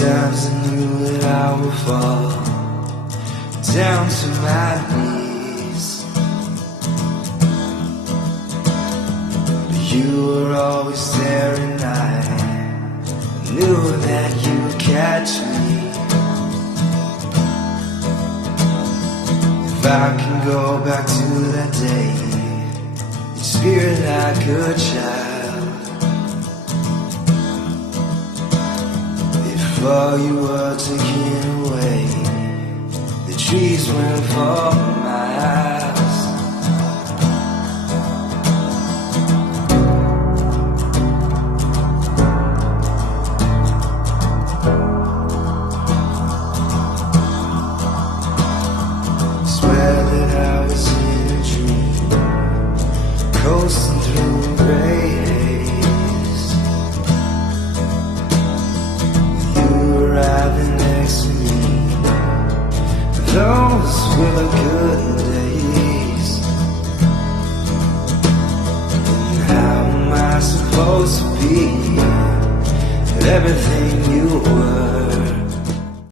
Times I knew that I would fall down to my knees, but you were always there and I knew that you would catch me. If I can go back to that day, your spirit like a child. Before you were taken away, the trees went for miles. Swear that I was in a dream, coasting through gray haze. Arriving next to me, those were the good days. And how am I supposed to be everything you were?